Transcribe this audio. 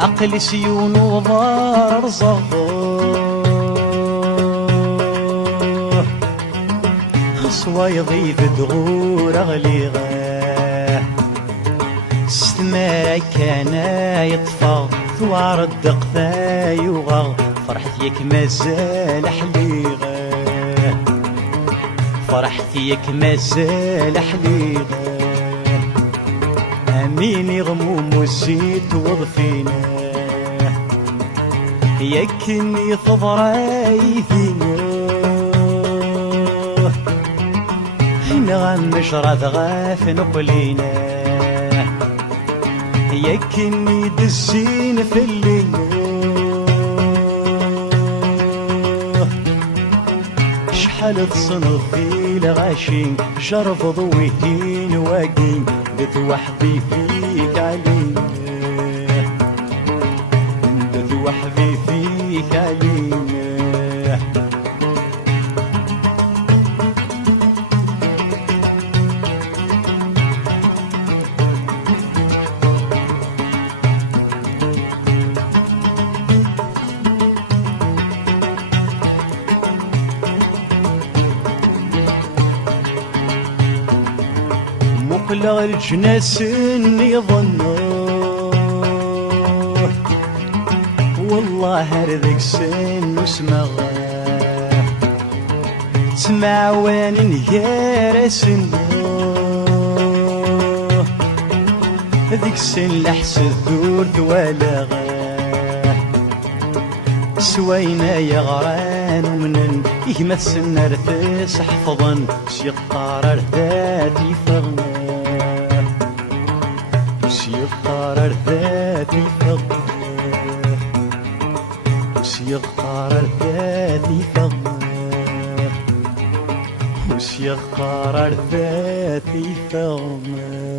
عقل سيون وضار صغار صوايضي بدغور أغليغه ستما كان يطفى ثوار الدقفا يوغا فرحتيك مازال حليغه فرحتيك مازال حليغه امين غموم وزيت وضفينا يكني ثضراي فينا نغم مشرد غاف نقلينا يكني دزين في الليل شحال تصنف في الغاشين شرف ضويتين واقين بت وحدي فيك علينا بت وحدي فيك علينا مقلع الجناس يظنوه والله هرذك سن وسمغه تسمع وين نهار سنوه ذيك السن لحس الدور توالغه سوينا يا غران ومنن يهمت سن رثيس حفظا سيقطار رثاتي فغنا سيقطار رثاتي فغنا سيقطار رثاتي فغنا وسيقطار رثاتي فغنا